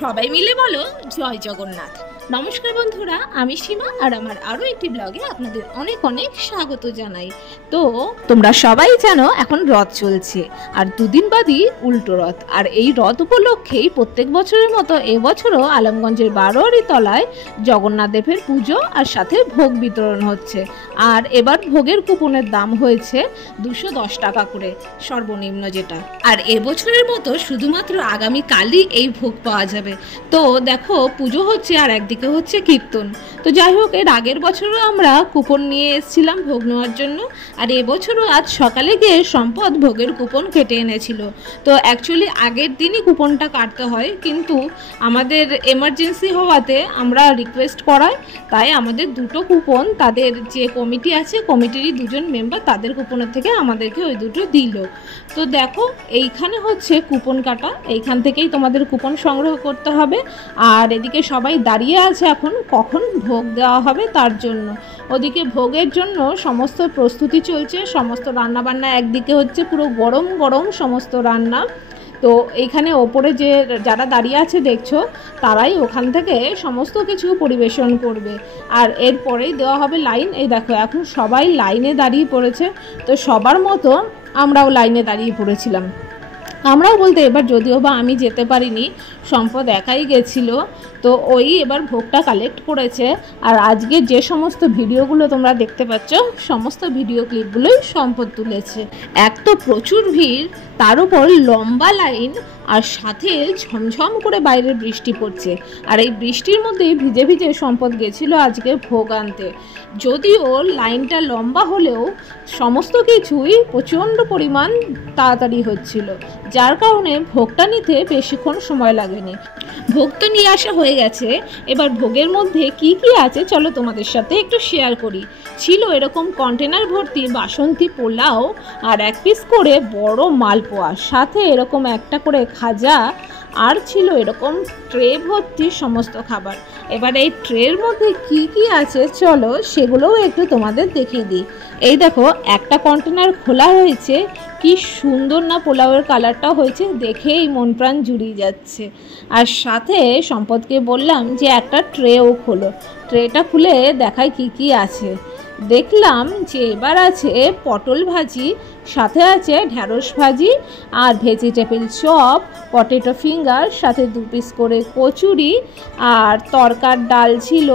সবাই মিলে বলো জয় জগন্নাথ। নমস্কার বন্ধুরা, আমি সীমা আর আমার আরও একটি ব্লগে আপনাদের অনেক অনেক স্বাগত জানাই। তো তোমরা সবাই জানো এখন রথ চলছে আর দুদিন বাদই উল্টো রথ। আর এই রথ উপলক্ষেই প্রত্যেক বছরের মতো এবছরও আলমগঞ্জের বারোয়ারি তলায় জগন্নাথ দেবের পুজো আর সাথে ভোগ বিতরণ হচ্ছে। আর এবার ভোগের কুপনের দাম হয়েছে 210 টাকা করে, সর্বনিম্ন যেটা। আর এবছরের মতো শুধুমাত্র আগামীকালই এই ভোগ পাওয়া যাবে। তো দেখো পুজো হচ্ছে আর একদিকে হচ্ছে কীর্তন। তো যাই হোক, এর আগের বছরও আমরা কুপন নিয়ে এসেছিলাম ভোগ নেওয়ার জন্য, আর এবছরও আজ সকালে গিয়ে সম্পদ ভোগের কুপন কেটে এনেছিল। তো অ্যাকচুয়ালি আগের দিনই কুপনটা কাটতে হয়, কিন্তু আমাদের এমার্জেন্সি হওয়াতে আমরা রিকোয়েস্ট করাই, তাই আমাদের দুটো কুপন তাদের যে কমিটি আছে কমিটিরই দুজন মেম্বার তাদের কুপনের থেকে আমাদেরকে ওই দুটো দিল। তো দেখো এইখানে হচ্ছে কুপন কাটা, এইখান থেকেই তোমাদের কুপন সংগ্রহ করতে হবে। আর এদিকে সবাই দাঁড়িয়ে আছে এখন কখন ভোগ দেওয়া হবে তার জন্য। ওদিকে ভোগের জন্য সমস্ত প্রস্তুতি চলছে, সমস্ত রান্নাবান্না একদিকে হচ্ছে, পুরো গরম গরম সমস্ত রান্না। তো এইখানে ওপরে যে যারা দাঁড়িয়ে আছে দেখছো, তারাই ওখান থেকে সমস্ত কিছু পরিবেশন করবে। আর এরপরেই দেওয়া হবে লাইন। এই দেখো এখন সবাই লাইনে দাঁড়িয়ে পড়েছে। তো সবার মতো আমরাও লাইনে দাঁড়িয়ে পড়েছিলাম। আমরাও বলতে এবার যদিও বা আমি যেতে পারিনি, সম্পদ একাই গেছিল। তো ওই এবার ভোগটা কালেক্ট করেছে। আর আজকে যে সমস্ত ভিডিওগুলো তোমরা দেখতে পাচ্ছ সমস্ত ভিডিও ক্লিপগুলোই সম্পদ তুলেছে। এক তো প্রচুর ভিড়, তার উপর লম্বা লাইন, আর সাথে ঝমঝম করে বাইরে বৃষ্টি পড়ছে। আর এই বৃষ্টির মধ্যে ভিজে ভিজে সম্পদ গেছিল আজকে ভোগ আনতে। যদিও লাইনটা লম্বা হলেও সমস্ত কিছুই প্রচণ্ড পরিমাণ তাড়াতাড়ি হচ্ছিল, যার কারণে ভোগটা নিতে বেশিক্ষণ সময় লাগেনি। ভোগ তো নিয়ে আসা হয়ে গেছে, এবার ভোগের মধ্যে কি কি আছে চলো তোমাদের সাথে একটু শেয়ার করি। ছিল এরকম কন্টেনার ভর্তি বাসন্তী পোলাও, আর এক পিস করে বড় মালপোয়া, সাথে এরকম একটা করে খাজা, আর ছিল এরকম ট্রে ভর্তি সমস্ত খাবার। এবার এই ট্রের মধ্যে কি কি আছে চলো সেগুলোও একটু তোমাদের দেখিয়ে দিই। এই দেখো একটা কন্টেনার খোলা হয়েছে, কি সুন্দর না পোলাওয়ের কালারটা হয়েছে, দেখেই মন প্রাণ জুড়িয়ে যাচ্ছে। আর সাথে সম্পদকে বললাম যে একটা ট্রেও খোলো, ট্রেটা খুলে দেখাই কি কি আছে। দেখলাম যে এবার আছে পটল ভাজি, সাথে আছে ঢ্যাঁড়স ভাজি, আর ভেজিটেবল চপ, পটেটো ফিঙ্গার, সাথে 2 পিস করে কচুরি, আর তরকার ডাল ছিল,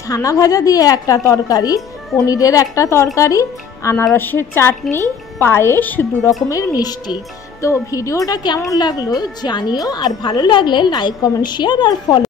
ছানা ভাজা দিয়ে একটা তরকারি, পনিরের একটা তরকারি, আনারসের চাটনি, পায়েস, 2 রকমের মিষ্টি। তো ভিডিওটা কেমন লাগলো জানিও, আর ভালো লাগলে লাইক, কমেন্ট, শেয়ার আর ফলো।